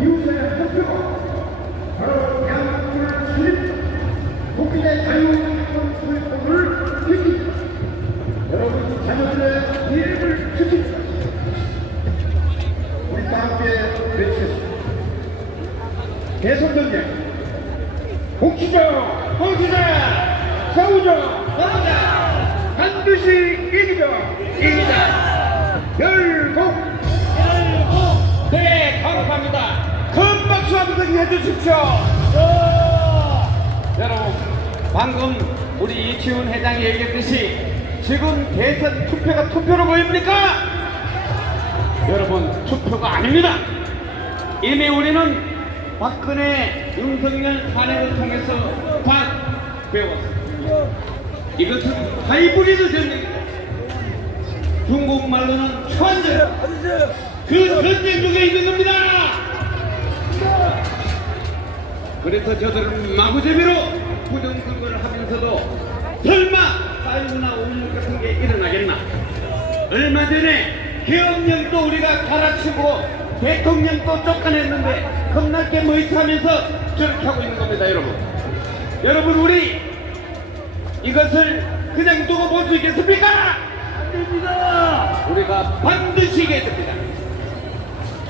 이웃의 목표가 바로 대한민국을 수립, 국민의 자유민주주의를 지키고 여러분 자녀들의 미래를 지키고 우리 다 함께 외치겠습니다. 대선전쟁 공치자 싸우자 반드시 이기자 결국 네, 강력합니다. 큰 박수 한번 해주십시오. 여러분, 방금 우리 이치훈 회장이 얘기했듯이 지금 대선 투표가 투표로 보입니까? 여러분, 투표가 아닙니다. 이미 우리는 박근혜, 윤석열 탄핵을 통해서 다 배웠습니다. 이것은 하이브리드 전쟁입니다. 중국말로는 초안전. 그 전쟁 중에 있는 겁니다. 그래서 저들은 마구재미로 부정선거를 하면서도 설마 사유나 오물 같은 게 일어나겠나. 얼마 전에 계엄령도 우리가 갈아치고 대통령도 쫓아냈는데 겁날 게 뭐 있어 하면서 저렇게 하고 있는 겁니다. 여러분 우리 이것을 그냥 두고 볼 수 있겠습니까? 안 됩니다. 우리가 반드시 이겨야 됩니다.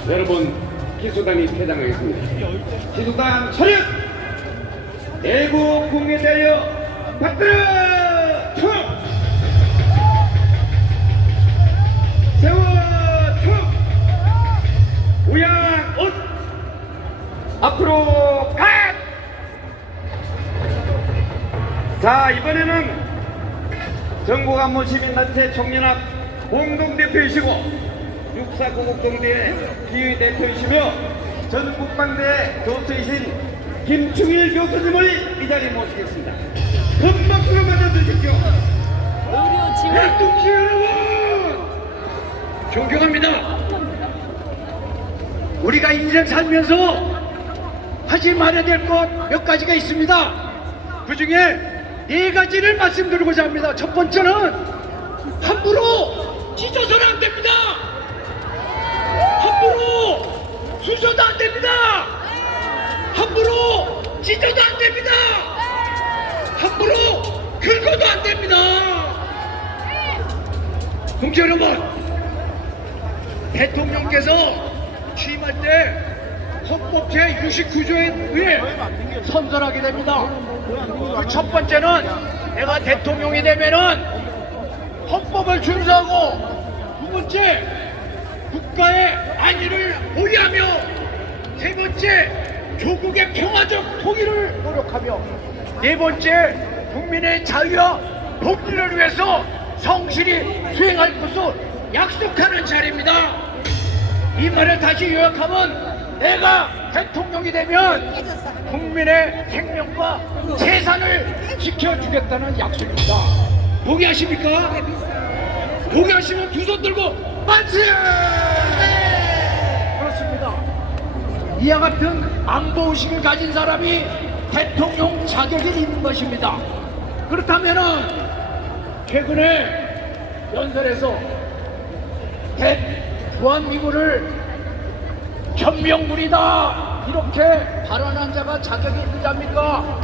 여러분, 기수단이 퇴장하겠습니다. 기수단 차렷! 애국 국민에 대하여 받들어! 총! 세워! 총! 우양 옷! 앞으로 가! 자, 이번에는 전국안보 시민단체 청년합 공동대표이시고 육사구국동대의 기회대표이시며 전국방대 교수이신 김충일 교수님을 이 자리에 모시겠습니다. 큰 박수로 맞아주십시오. 대통령 여러분 존경합니다. 우리가 인생 살면서 하지 말아야 될 것 몇 가지가 있습니다. 그 중에 네 가지를 말씀드리고자 합니다. 첫 번째는 함부로 찢어서는 안 됩니다. 함부로 쑤셔도 안 됩니다. 함부로 찢어도 안 됩니다. 함부로 긁어도 안 됩니다. 동지 여러분, 대통령께서 취임할 때 헌법 제69조에 의해 선서하게 됩니다. 그 첫 번째는 내가 대통령이 되면은 헌법을 준수하고, 두 번째 국가의 안위를 보위하며, 세 번째 조국의 평화적 통일을 노력하며, 네 번째 국민의 자유와 복리를 위해서 성실히 수행할 것을 약속하는 자리입니다. 이 말을 다시 요약하면 내가 대통령이 되면 국민의 생명과 재산을 지켜주겠다는 약속입니다. 동의하십니까? 동의하시면 두 손 들고 만세! 그렇습니다. 이와 같은 안보의식을 가진 사람이 대통령 자격이 있는 것입니다. 그렇다면은 최근에 연설에서 주한미군을 현명군이다 이렇게 발언한 자가 자격이 있는 자입니까?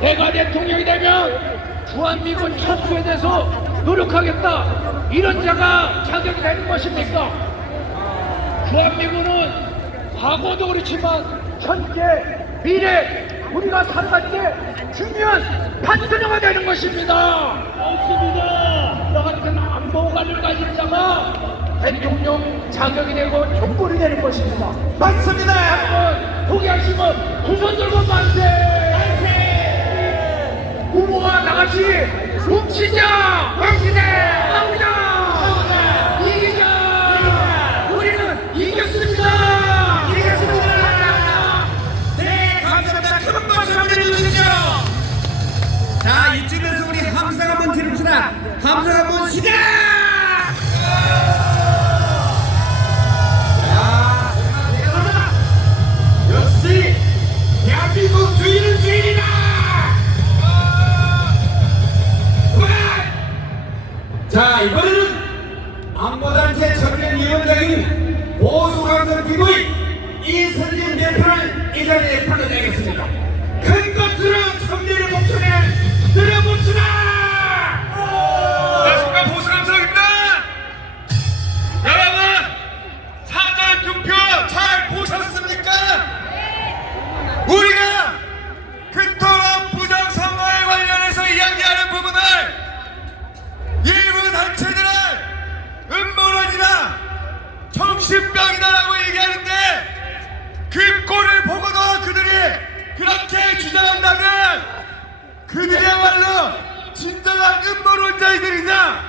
내가 대통령이 되면 주한미군 철수에 대해서 노력하겠다 이런 자가 자격이 되는 것입니까? 주한미군은 과거도 그렇지만 현재 미래 우리가 살아갈 때 중요한 파트너가 되는 것입니다. 없습니다. 너 같은 안보관을 가진 자가 대통령 자격이 되고 조건이 되는 것입니다. 맞습니다. 한번 동의하시면 두 손 들고 만세! 만세! 부모와 나같이 뭉치자! 뭉치자! 싸우자! 이기자! 우리는 이겼습니다! 이겼습니다. 네, 감사합니다. 큰 박수 한번 해주시죠. 자, 이쯤에서 우리 함성 한번 들읍시다. 함성 한번 시작! 역시 대한민국 주인은 주인이다. 자, 이번에는 그 꼴을 보고도 그들이 그렇게 주장한다면 그들이야말로 진정한 음모론자이들이냐?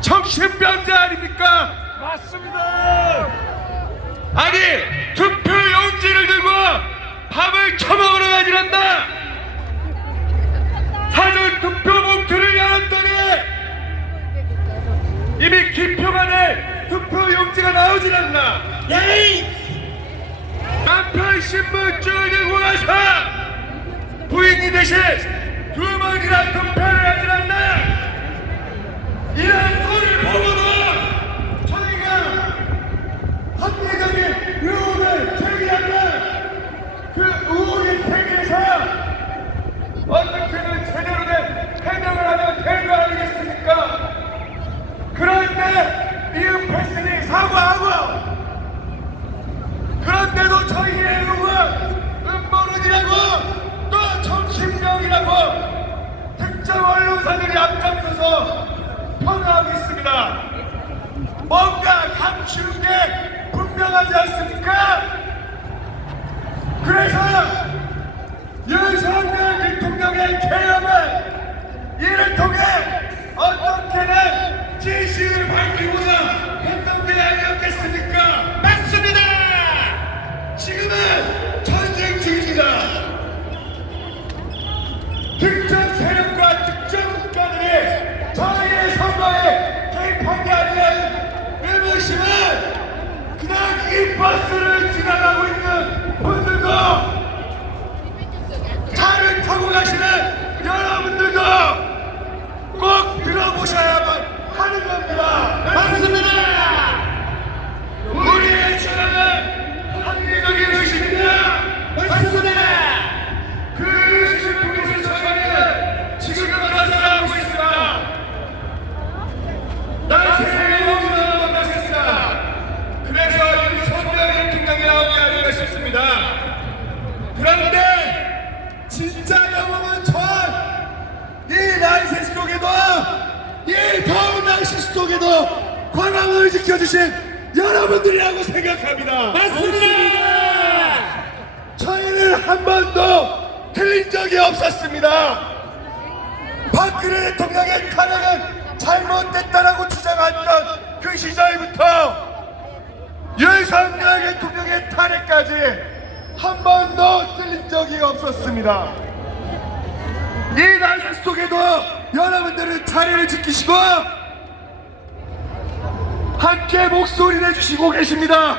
정신병자 아닙니까? 맞습니다. 아니 투표 용지를 들고 밥을 처먹으러 가질 않나? 사전 투표 봉투를 열었더니 이미 기표만에 투표 용지가 나오질 않나? 예이! 남편 신분 쭉 들고 가서 부인이 대신 두 번이나 투표를 하질 않나? 이런 꼴을 보고도 저희가 합리적인 의혹을 제기하면 그 의혹의 세계에서 어떻게든 제대로 된 해명을 하면 될 거 아니겠습니까? 그런데 미흡했으니 사과하고 그런데도 저희의 의혹은 음모론이라고 또 정신병이라고 특정 언론사들이 앞장서서 평가하고 있습니다. 뭔가 감추는 게 분명하지 않습니까? 그래서 윤석열 대통령의 개혁은 이를 통해 어떻게든 진실을 밝히고자 했던 게 아니었겠습니까? 맞습니다! 지금은 전쟁 중입니다. 특정 세력과 특정 국가들이 저희의 선거에 개입한 게 아니라는 의문심은 그냥 이 버스를 지나가고 있는 분들도 차를 타고 가시는 여러분들도 꼭 들어보셔야만 하는 겁니다. 맞습니다. 우리의 주장은 합리적인 의식입니다. 맞습니다. 그 의식을 통해서 저희는 지금까지 살아가고 있습니다. 난 세상에 너무나 반갑습니다. 그래서 윤석열 대통령이 나온 게 아닌가 싶습니다. 그런데 진짜 영웅은 이 날씨 속에도 이 더운 날씨 속에도 관왕을 지켜주신 여러분들이라고 생각합니다. 맞습니다. 저희는 한 번도 틀린 적이 없었습니다. 박근혜 대통령의 탄핵은 잘못됐다라고 주장했던 그 시절부터 윤석열 대통령의 탄핵까지 한 번도 틀린 적이 없었습니다. 이 날씨 속에도 여러분들은 자리를 지키시고 함께 목소리 내주시고 계십니다.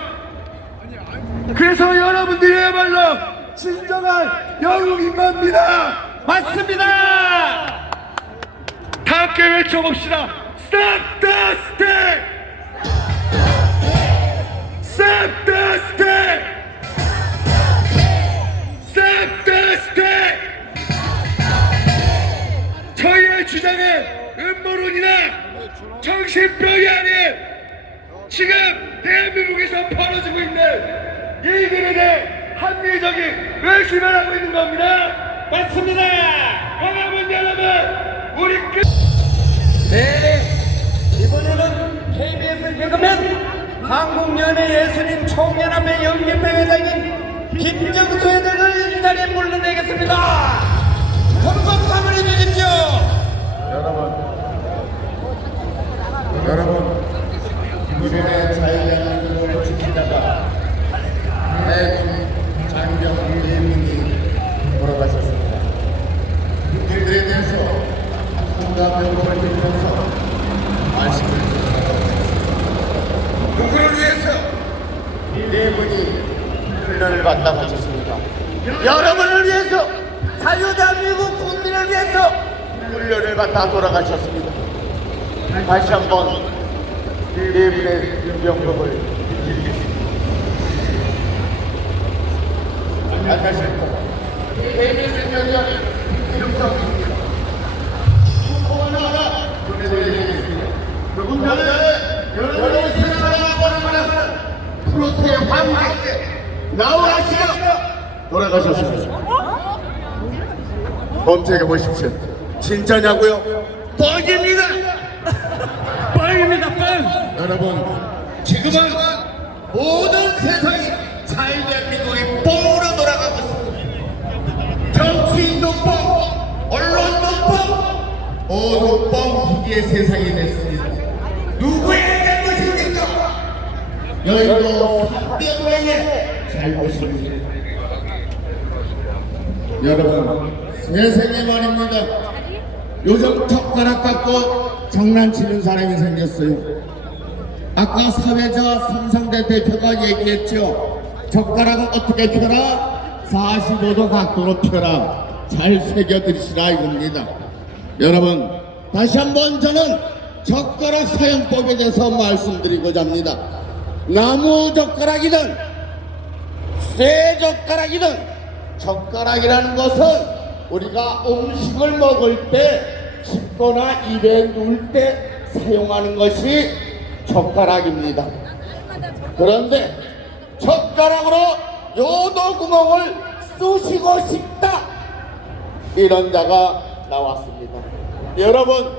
그래서 여러분들이야말로 진정한 영웅인 겁니다. 맞습니다. 다 함께 외쳐봅시다. Stop the steak! Stop the steak! Stop the steak! 저희의 주장은 음모론이나 정신병이 아닌 지금 대한민국에서 벌어지고 있는 이들에 대해 합리적인 의심을 하고 있는 겁니다. 맞습니다. 여러분 우리 네, 이번에는 KBS 개그맨 한국연예예술인 총연합회 연기회 회장인 김정수 회장을 이 자리에 불러내겠습니다. 큰 박수 한번 해주십시오. 여러분, 이번에 자유대한민국을 지키다가 해군 장병 4명이 돌아가셨습니다. 그들에 대해서 한가 명복을 드리면서 말씀을 드립니다. 누구를 위해서 4분이 훈련을 받다 가셨습니다. 여러분을 위해서, 자유대한민국 국민을 위해서 훈련을 받다 돌아가셨습니다. 다시 한번 4분의 명복을 드리겠습니다. 안녕하십니까. KBS 경연 김정수입니다. 소원을 하나 보내드리겠습니다. 여러분의 세상을 바라보는 프로테의 황제 나훈아 씨가 돌아가셨습니다. 검색해 보십시오. 진짜냐고요? 뻥입니다. 뻥입니다, 뻥. 여러분, 지금은 모든 세상이 모두 뻥튀기의 세상이 됐습니다. 누구의 잘못입니까? 여의도 사대부의 잘못입니다. 여러분, 세상에 말입니다. 요즘 젓가락 갖고 장난치는 사람이 생겼어요. 아까 사회자 삼성대 대표가 얘기했죠. 젓가락을 어떻게 펴라? 45도 각도로 펴라. 잘 새겨드시라 이겁니다. 여러분, 다시 한번 저는 젓가락 사용법에 대해서 말씀드리고자 합니다. 나무 젓가락이든 쇠 젓가락이든 젓가락이라는 것은 우리가 음식을 먹을 때 씹거나 입에 넣을 때 사용하는 것이 젓가락입니다. 그런데 젓가락으로 요도 구멍을 쑤시고 싶다, 이런 자가 나왔습니다. 여러분,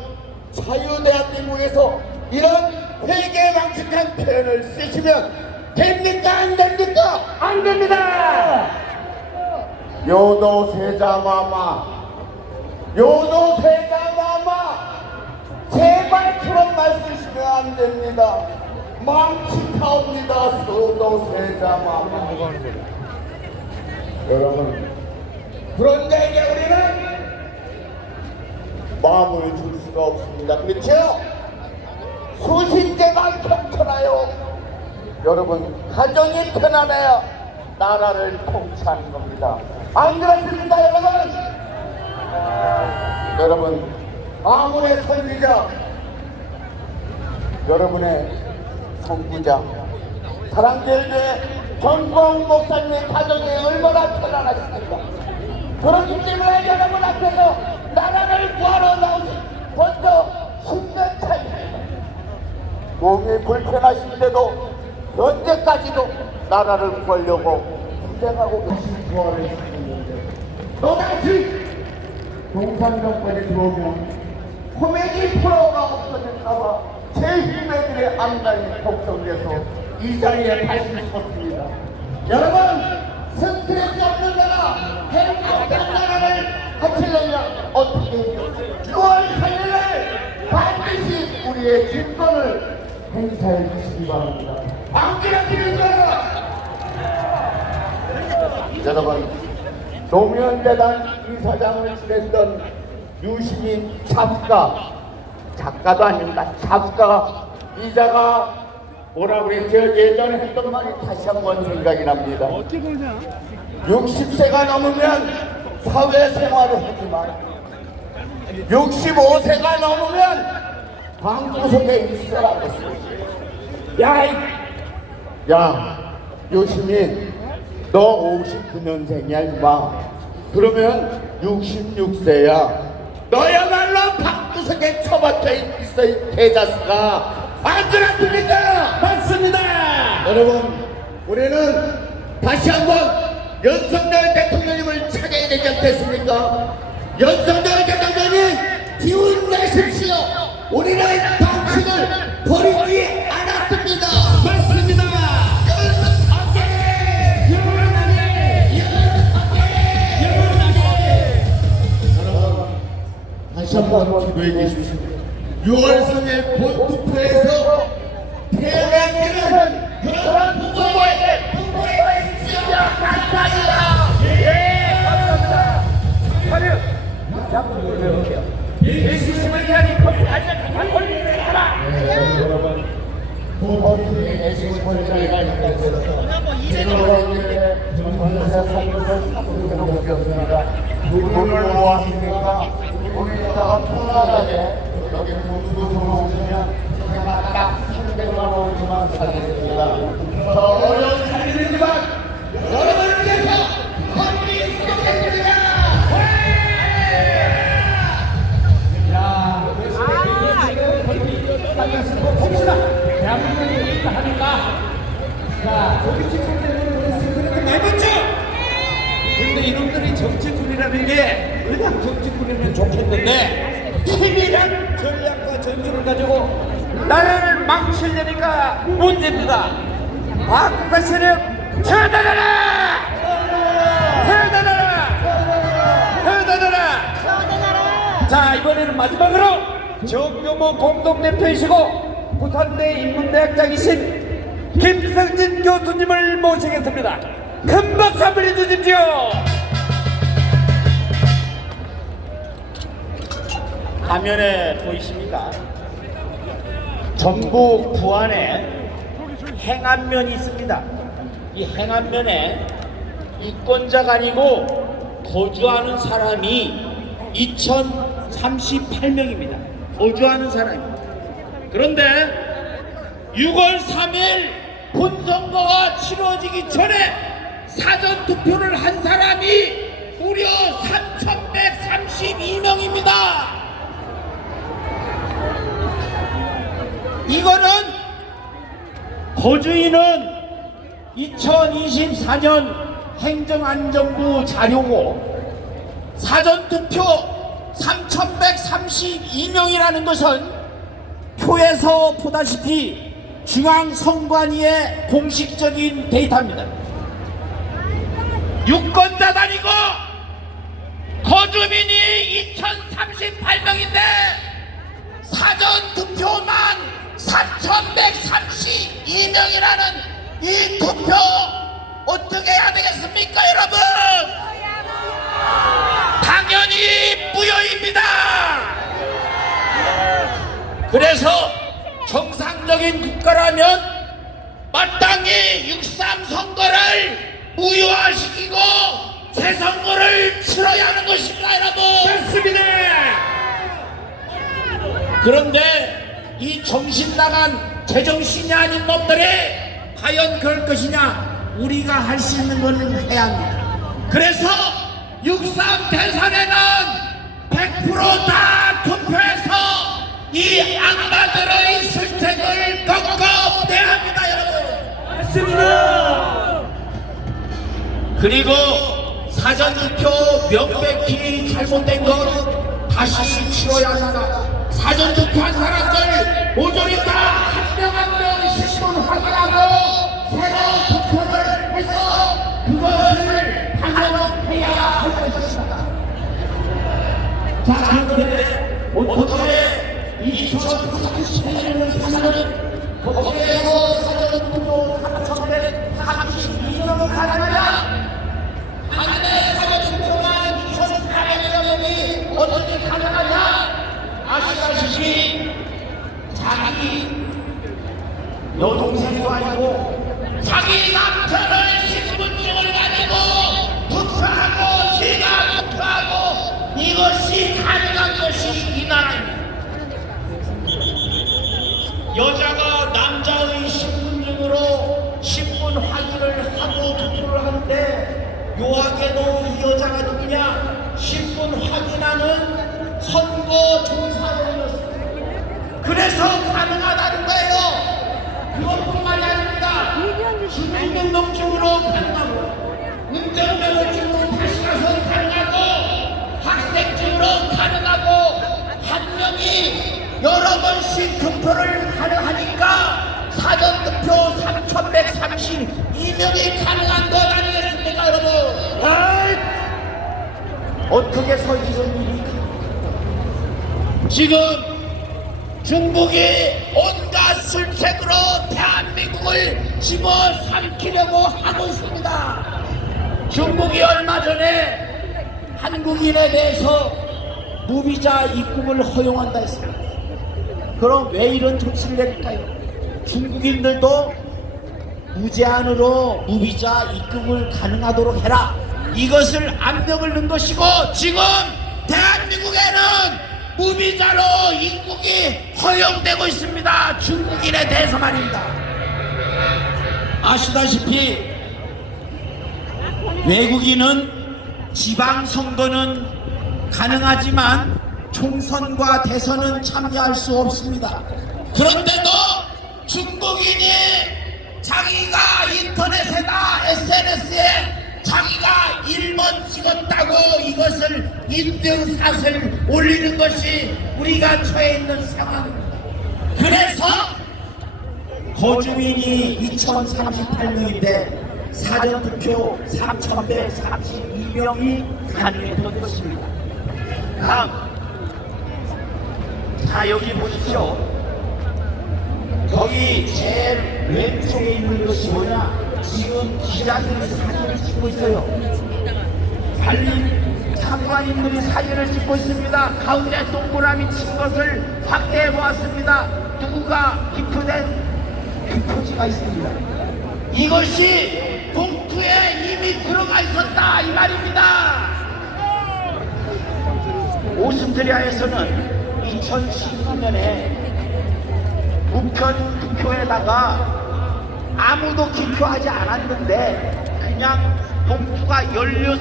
자유대한민국에서 이런 회개망측한 표현을 쓰시면 됩니까? 안 됩니까? 안 됩니다. 요도세자마마, 요도세자마마, 제발 그런 말 쓰시면 안 됩니다. 망치카옵니다. 요도세자마마. 여러분, 그런 자에게 우리는 마음을 줄 수가 없습니다. 그렇죠? 수신제가 평천하여 여러분, 가정이 편안해야 나라를 통치하는 겁니다. 안 그렇습니까, 여러분? 여러분, 아무의 선지자, 여러분의 선구자, 사랑제일교회 전광 목사님의 가정이 얼마나 편안하십니까? 그렇기 때문에 여러분 앞에서 나라를 구하러 나오신 벌써 10년 차입니다. 몸이 불편하신데도 언제까지도 나라를 구하려고 투쟁하고 계신 구하를 시키는데, 또다시 공산정권에 들어오면 코미디 프로가 없어질까봐 제1배들의 안간이 걱정돼서 이 자리에 다시 섰습니다. 여러분, 스트레스 없는 나라, 행복한 나라를 하시려면 어떻게 해요? 6월 3일날 반드시 우리의 집권을 행사해 주시기 바랍니다. 방기라시는거라. 여러분, 노무현재단 이사장을 지냈던 유시민 작가도 아닙니다. 작가 이자가 뭐라 그랬죠? 예전에 했던 말이 다시 한번 생각이 납니다. 60세가 넘으면 사회생활을 하지 마라. 65세가 넘으면 방구석에 있어라 그랬어요. 야, 유시민, 너 59년생이야 임마. 그러면 66세야. 너야말로 방구석에 처박혀 있어, 이 개자식아. 안 그렇습니까? 맞습니다. 여러분, 우리는 다시 한번 윤석열 대통령님을 찾아야 되지 않겠습니까? 윤석열 대통령님, 기운 내십시오. 우리는 당신을 버리지 않았습니다. 맞습니다. 다시 한번 기도해 주십시오. 6월 3일 본투표에서 태어나기는 그런 후보에 투표했습니다. 감사합니다. 예, 감사합니다. 하려 예수님을 위한 이 법까지 다 걸리겠다. 여러분, 후보들이 애시심을 저희가 있겠습니다. 제도로의 전문사 살면서 사부를 먹겠습니다. 누구를 모았습니까? 우리나라가 편안하게 여기 모두 들어오시면 제가 딱 300만 원만 사드립니다. 더 어려운 삶이지만 여러분을 위해서 헌물이 수고했습니다. 대한민국이 있다 하니까 자, 저기 지금 때문에 많이 봤죠? 근데 이놈들이 정치꾼이라는 게 그냥 정치꾼이면 좋겠는데 팀이란 전략과 전술을 가지고 나라를 망치려니까 문제입니다. 바꾸가 세력 처단하라! 처단하라! 처단하라! 처단하라! 자, 이번에는 마지막으로 정교모 공동대표이시고 부산대 인문대학장이신 김성진 교수님을 모시겠습니다. 큰 박수 한번 해주십시오. 화면에 보이십니까? 전북 부안에 행안면이 있습니다. 이 행안면에 이권자가 아니고 거주하는 사람이 2038명입니다. 거주하는 사람입니다. 그런데 6월 3일 본선거가 치러지기 전에 사전 투표를 한 사람이 무려 3,132명입니다. 이거는 거주인은 2024년 행정안전부 자료고 사전투표 3,132명이라는 것은 표에서 보다시피 중앙선관위의 공식적인 데이터입니다. 유권자도 아니고 거주민이 2,038명인데 사전투표만 3,132명이라는 이 투표 어떻게 해야 되겠습니까, 여러분? 당연히 무효입니다. 그래서 정상적인 국가라면 마땅히 6.3 선거를 무효화시키고 재선거를 치러야 하는 것입니다, 여러분. 맞습니다. 그런데 이 정신 나간 제정신이 아닌 놈들이 과연 그럴 것이냐? 우리가 할 수 있는 것은 해야 합니다. 그래서 6.3 대선에는 100% 다 투표해서 이 악마들의 실책을 꺾어내야 합니다, 여러분. 맞습니다. 그리고 사전투표 명백히 잘못된 것 다시 치러야 합니다. 사전투표한 사람들 모조리 다 한 명 한 명 실시간 확인하고 새로 투표를 해서 그것을 반영해야 할 것입니다. 자, 그런데 어떻게 2038년을 사는 거기에서 사전투표 3,132명을 가느냐? 한해 사전투표만 2,800명이 어떻게 가능하냐? 아시다시피 자기 여동생도 아니고 자기 남편을 신분증을 가지고 투표하고 제가 투표하고 이것이 가능한 것이 이 나라입니다. 여자가 남자의 신분증으로 신분 확인을 하고 투표를 하는데 묘하게도 이 여자가 누구냐? 신분 확인하는 선거 종사원이었습니다. 그래서 가능하다는 거예요. 그것뿐만이 아닙니다. 주민등록증으로 가능하고 운전면허증으로 다시 가서 가능하고 학생증으로 가능하고 한 명이 여러 번씩 투표를 가능하니까 사전투표 3,132명이 가능한 것 아니겠습니까, 여러분? 어떻게 해서 이런 일이 지금 중국이 온갖 술책으로 대한민국을 집어삼키려고 하고 있습니다. 중국이 얼마 전에 한국인에 대해서 무비자 입국을 허용한다 했습니다. 그럼 왜 이런 조치를 내릴까요? 중국인들도 무제한으로 무비자 입국을 가능하도록 해라, 이것을 압력을 넣은 것이고, 지금 대한민국에는 무비자로 입국이 허용되고 있습니다. 중국인에 대해서 말입니다. 아시다시피 외국인은 지방선거는 가능하지만 총선과 대선은 참여할 수 없습니다. 그런데도 중국인이 자기가 인터넷에다 SNS에 자기가 1번 찍었다고 이것을 인증샷을 올리는 것이 우리가 처해 있는 상황입니다. 그래서 거주민이 2,038명인데 사전투표 3,132명이 가능했던 것입니다. 다음 자, 여기 보십시오. 거기 제일 왼쪽에 있는 것이 뭐냐? 지금 기자들이 사진을 찍고 있어요. 상관인들이 사진을 찍고 있습니다. 가운데 동그라미 친 것을 확대해 보았습니다. 누구가 기표된 표지가 있습니다. 이것이 봉투에 이미 들어가 있었다 이 말입니다. 오스트리아에서는 2012년에 우편 투표에다가 아무도 기표하지 않았는데 그냥 봉투가 열려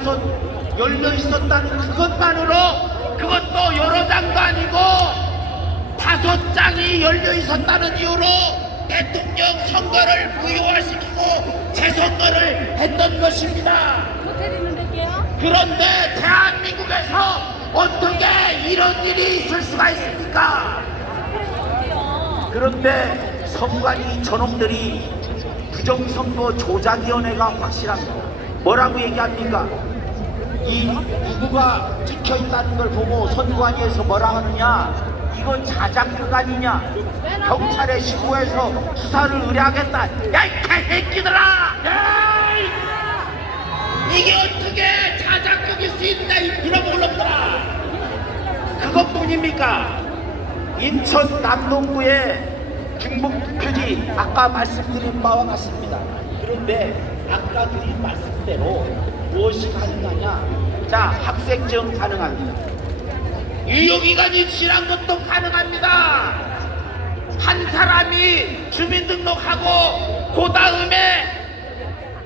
있었다는 그것만으로, 그것도 여러 장도 아니고 5장이 열려 있었다는 이유로 대통령 선거를 무효화시키고 재선거를 했던 것입니다. 그런데 대한민국에서 어떻게 이런 일이 있을 수가 있습니까? 그런데 선관위 저놈들이 부정선거 조작위원회가 확실합니다. 뭐라고 얘기합니까? 이 누구가 찍혀있다는 걸 보고 선관위에서 뭐라 하느냐? 이건 자작극 아니냐? 경찰에 신고해서 수사를 의뢰하겠다. 야, 이 개새끼들아! 야이! 이게 어떻게 자작극일 수 있나, 이 빌어먹을 놈들아! 그것뿐입니까? 인천 남동구의 중북표지 아까 말씀드린 바와 같습니다. 그런데 아까 드린 말씀대로 무엇이 가능하냐? 자, 학생증 가능합니다. 유효기간이 지난 것도 가능합니다. 한 사람이 주민등록하고 그 다음에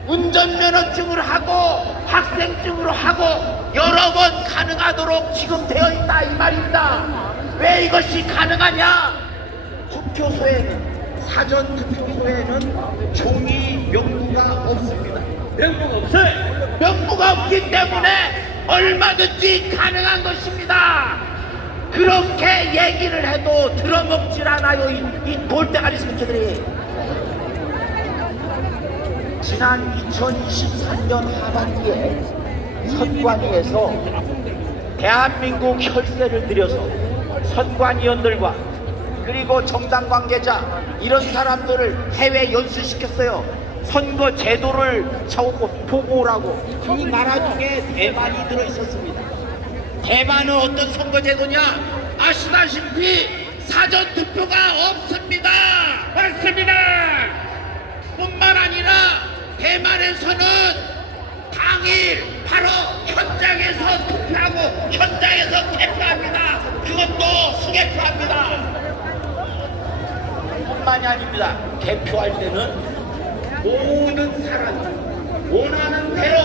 운전면허증을 하고 학생증으로 하고 여러 번 가능하도록 지금 되어 있다 이 말입니다. 왜 이것이 가능하냐? 투표소에는, 사전 투표소에는 종이 명부가 없습니다. 명부가 없어요. 명부가 없기 때문에 얼마든지 가능한 것입니다. 그렇게 얘기를 해도 들어먹질 않아요, 이 돌대가리 새끼들이. 지난 2023년 하반기에 선관위에서 대한민국 혈세를 들여서 선관위원들과 그리고 정당 관계자 이런 사람들을 해외 연수시켰어요. 선거 제도를 보고 오라고. 그 나라 중에 대만이 들어있었습니다. 대만은 어떤 선거 제도냐? 아시다시피 사전투표가 없습니다. 맞습니다. 뿐만 아니라 대만에서는 당일 바로 현장에서 투표하고 현장에서 개표합니다. 그것도 수개표합니다. 뿐만이 아닙니다. 개표할 때는 모든 사람 원하는 대로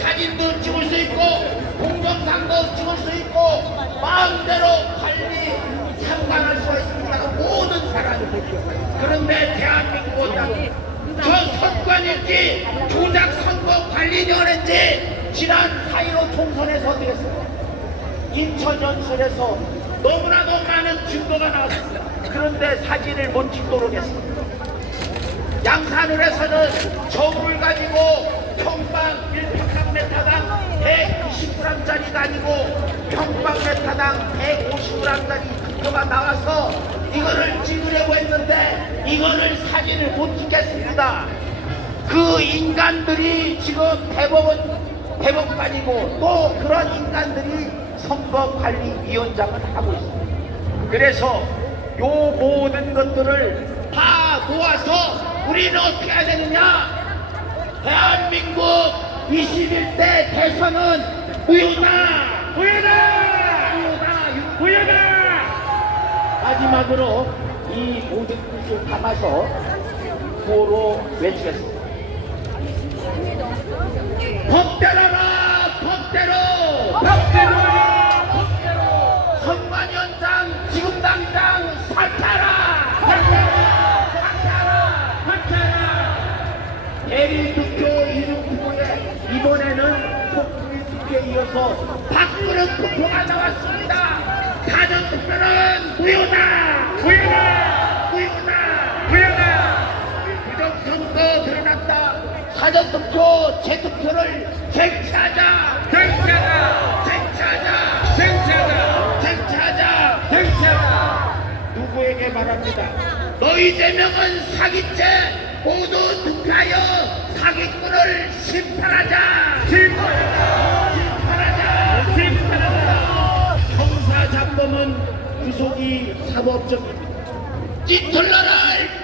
사진도 찍을 수 있고 동영상도 찍을 수 있고 마음대로 관리 참관할 수가 있습니다. 모든 사람. 그런데 대한민국은 저 선관위인지 조작선거관리위원회인지 지난 4.15 총선에서 어떻게 했습니까? 인천 연설에서 너무나도 많은 증거가 나왔습니다. 그런데 사진을 못 찍도록 했습니다. 양산을에서는 저울을 가지고 평방 1평방메타당 120g짜리가 아니고 평방메타당 150g짜리 투표가 나와서 이거를 찍으려고 했는데 이거를 사진을 못 찍겠습니다. 그 인간들이 지금 대법관이고 또 그런 인간들이 선거관리위원장을 하고 있습니다. 그래서 요 모든 것들을 다 모아서 우리는 어떻게 해야 되느냐? 대한민국 21대 대선은 무효다! 무효다! 무효다! 무효다! 마지막으로 이 모든 뜻을 담아서 구호로 외치겠습니다. 법대로라! 법대로! 법대로라! 법대로! 선관위원장 지금 당장 사퇴하라! 사퇴하라! 사퇴하라! 사퇴하라! 대리투표 이중투표에 이번에는 폭풍이 투표에 이어서 박근혜 투표가 나왔습니다. 사전투표는 무효다! 무효다! 무효다! 무효다! 부정선거 드러났다. 사전투표, 재투표를 쟁취하자! 쟁취하자! 쟁취하자! 쟁취하자! 쟁취하자! 쟁취하자! 사람들에게 말합니다. 너희 제명은 사기죄 모두 투표하여 사기꾼을 심판하자. 형사자범은 구속이 사법적입니다. 이틀날을